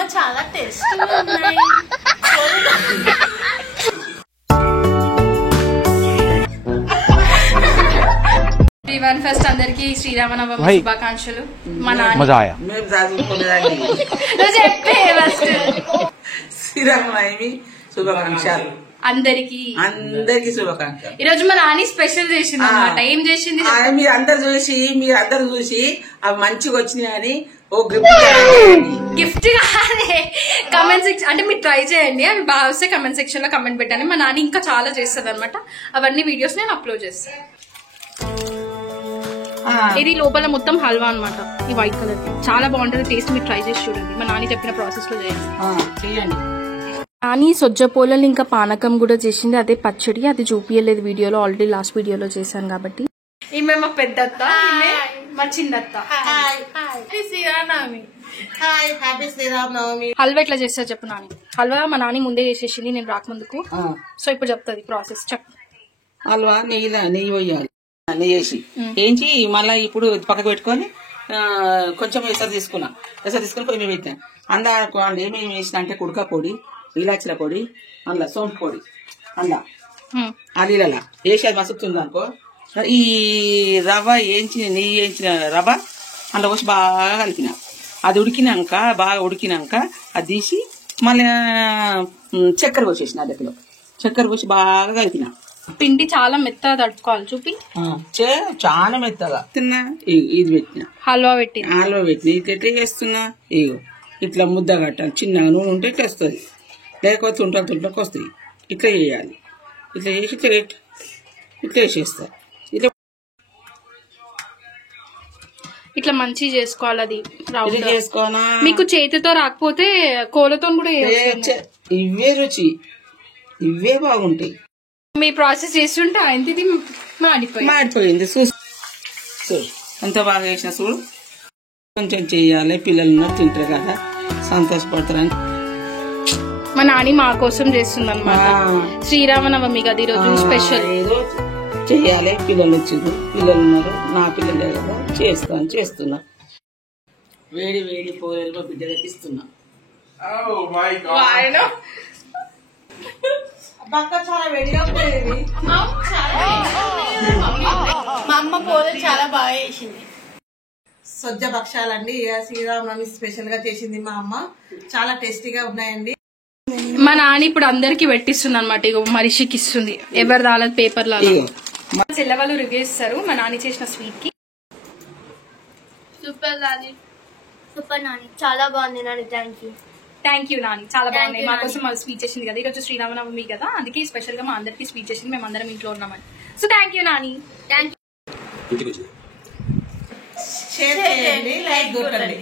అమ్మ చాలా టేస్టీగా ఉన్నాయి. ఫస్ట్ అందరికి శ్రీరామనవమి శుభాకాంక్షలు. మా నాన్న శ్రీరామనవమి శుభాకాంక్షలు అందరికి శుభాకాంక్షలు. ఈ రోజు మా నాని స్పెషల్ చేసింది అన్నమాట. ఏం చేసింది మీరు అందరు చూసి అవి మంచిగా వచ్చినాయని ఓ గిఫ్ట్ కమెంట్ సెక్షన్ అంటే మీరు ట్రై చేయండి. అవి బాగా వస్తే కమెంట్ సెక్షన్ లో కమెంట్ పెట్టండి. మా నాని ఇంకా చాలా చేస్తుంది అనమాట. అవన్నీ వీడియోస్ నేను అప్లోడ్ చేస్తాను. ఇది లోపల మొత్తం హల్వా అనమాట. ఈ వైట్ కలర్ చాలా బాగుంటది టేస్ట్. మీరు ట్రై చేసి చూడండి. మా నాని చెప్పిన ప్రాసెస్ లో చేయండి. నాని సొజ్జ పోలలు ఇంకా పానకం కూడా చేసింది. అదే పచ్చడి. అది చూపించలేదు వీడియోలో. ఆల్రెడీ లాస్ట్ వీడియోలో చేశాను కాబట్టి. ఈమె మా పెద్దత్త, మా చిన్నత్త. హల్వా ఎట్లా చేస్తారు చెప్పు నాని. హల్వా మా నాని ముందే చేసేసింది నేను రాకముందుకు. సో ఇప్పుడు చెప్తాది ప్రాసెస్. చెప్పు. హల్వా నెయ్యి పోయాలి. నెయ్యి వేసి ఏంచి మళ్ళీ ఇప్పుడు పక్కకు పెట్టుకొని కొంచెం ఎసరు తీసుకుని పొయ్యి మీద పెట్టాను. అందులో ఏమేమి వేసిన అంటే కుడక పొడి, ఇలాచీల పొడి, అందులో సోంపు పొడి, అందులో అలీలలా వేసి అది మసుకుతుంది అనుకో. ఈ రవ్వ నెయ్యి వేయించిన రవ్వ అందులో పోసి బాగా కలిపిన. అది బాగా ఉడికినాక అది తీసి మళ్ళీ చక్కెర పోసేసిన. అద్దెలో చక్కెర పోసి బాగా కలిపిన. పిండి చాలా మెత్తగా తడుపుకోవాలి. చూపి చాలా మెత్తగా తిన్నా. ఇది పెట్టిన హల్వా పెట్టిన ఇది ఎట్లా చేస్తున్నా. ఇగో ఇట్లా ముద్ద కట్టాలి. చిన్న నూనె ఉంటే ఇట్లా వస్తుంది, లేకపోతే తుంటలకు వస్తాయి. ఇట్లా చేయాలి. ఇట్లా చేసి ఇట్లా వేసేస్తా. ఇట్లా మంచిగా చేసుకోవాలి. అది చేసుకోనా. మీకు చేతితో రాకపోతే కోలతో కూడా ఇవే రుచి, ఇవే బాగుంటాయి. మీ ప్రాసెస్ చేస్తుంటే ఆయనది మాడిపోయింది. చూడు ఎంత బాగా చేసిన. చూడు కొంచెం చెయ్యాలి. పిల్లలు తింటారు కదా, సంతోషపడతారని. మా నాని మా కోసం చేస్తుంది అనమాట. శ్రీరామనవమి కదా ఈరోజు స్పెషల్. చెయ్యాలి. పిల్లలు వచ్చింది, పిల్లలు ఉన్నారు, నా పిల్లలే కదా, చేస్తున్నా. వేడి వేడి పోలేలు మా బిడ్డలకి ఇస్తున్నా. చాలా వేడిగా పోయేది. మా అమ్మ పోలే చాలా బాగా చేసింది. సొజ్జ భక్షాలండి. శ్రీరామనవమి స్పెషల్ గా చేసింది మా అమ్మ. చాలా టేస్టీగా ఉన్నాయండి. మా నాని ఇప్పుడు అందరికి పెట్టిస్తుంది అనమాట. ఇగో మనిషికి ఇస్తుంది. ఎవరు రాలేదు పేపర్ లాగా. చెల్లె వాళ్ళు రివ్యూ ఇస్తారు మా నాని చేసిన స్వీట్ కి. సూపర్ నాని, చాలా బాగుంది నాని. థ్యాంక్ యూ నాని, చాలా బాగుంది. మా కోసం స్వీట్ చేసింది కదా. ఈరోజు శ్రీరామనవమి కదా, అందుకే స్పెషల్ గా మా అందరికి స్వీట్ చేసింది. మేము అందరం ఇంట్లో ఉన్నామని. So thank you Nani. Share చేయండి, లైక్ కొట్టండి.